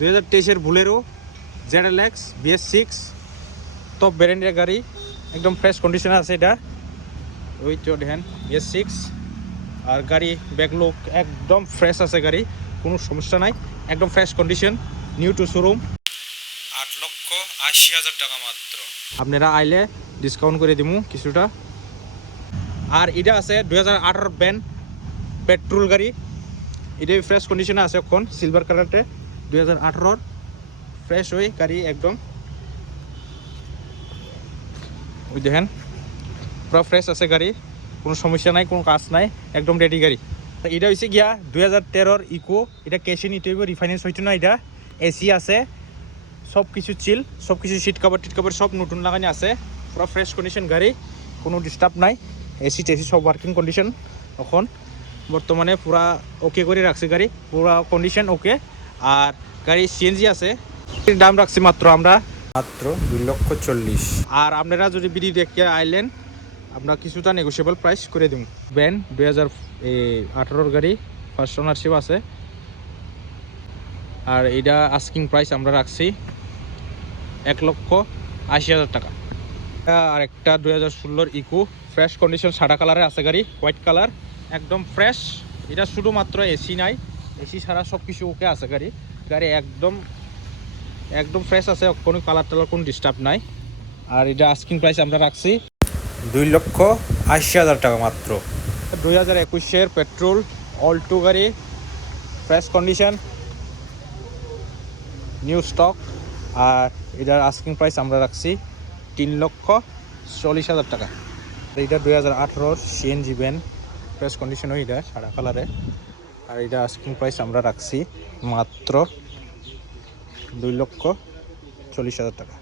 2023-এর Bolero ZLX BS6 top ভ্যারিয়েন্টের গাড়ি, একদম fresh কন্ডিশনে আছে এটা। ওই তো দেখেন BS6, আর গাড়ি ব্যাকলুক একদম ফ্রেশ আছে, গাড়ি কোনো সমস্যা নাই, একদম fresh condition, new to showroom. 8,80,000 টাকা মাত্র। আপনারা আইলে ডিসকাউন্ট করে দিব কিছুটা। আর এটা আছে 2018 ব্যান পেট্রোল গাড়ি, এটা ফ্রেশ কন্ডিশনে আছে এখন, সিলভার কালারতে 2018 ফ্রেশ ওই গাড়ি একদম। ওই দেখেন পুরো ফ্রেশ আছে গাড়ি, কোনো সমস্যা নাই, কোনো কাজ নাই, একদম রেডি গাড়ি। এটা হচ্ছে গিয়া 2013 ইকো, এটা ক্যাশ ইন ইউটিউবে রিফাইন্যান্স হইতো না, এটা এসি আছে, সব কিছু চিল, সব কিছু সিট কাভার টিট কাভার সব নতুন লাগানি আছে, পুরো ফ্রেশ কন্ডিশন গাড়ি, কোনো ডিস্টার্ব নাই, এসি টেসি সব ওয়ার্কিং কন্ডিশন এখন বর্তমানে পুরা ওকে করে রাখছে গাড়ি, পুরা কন্ডিশন ওকে। আর গাড়ি সিএনজি আছে, দাম রাখছি মাত্র 2,40,000। আর আপনারা যদি বিডি দেখে আইলেন আমরা কিছুটা নেগোসিয়েবল প্রাইস করে দিব। ব্যান 2018 গাড়ি, ফার্স্ট ওনারশিপ আছে। আর এটা আস্কিং প্রাইস আমরা রাখছি 1,80,000 টাকা। আর একটা 2016 ইকো ফ্রেশ কন্ডিশন, সাদা কালারে আছে গাড়ি, হোয়াইট কালার একদম ফ্রেশ। এটা শুধুমাত্র এসি নাই, এসি ছাড়া সব কিছু ওকে আছে গাড়ি, গাড়ি একদম একদম ফ্রেশ আছে, কোনো কালার টালার কোনো ডিস্টার্ব নাই। আর এটা আস্কিং প্রাইস আমরা রাখছি 2,80,000 টাকা মাত্র। 2021-এর পেট্রোল অল্টো গাড়ি, ফ্রেশ কন্ডিশন, নিউ স্টক। আর এটার আস্কিং প্রাইস আমরা রাখছি 3,40,000 টাকা। এটা 2018 সিএনজি ভ্যান, ফ্রেশ কন্ডিশন, এটা সাদা কালারে। আর এটা আস্কিং প্রাইস আমরা রাখছি মাত্র 2,40,000 টাকা।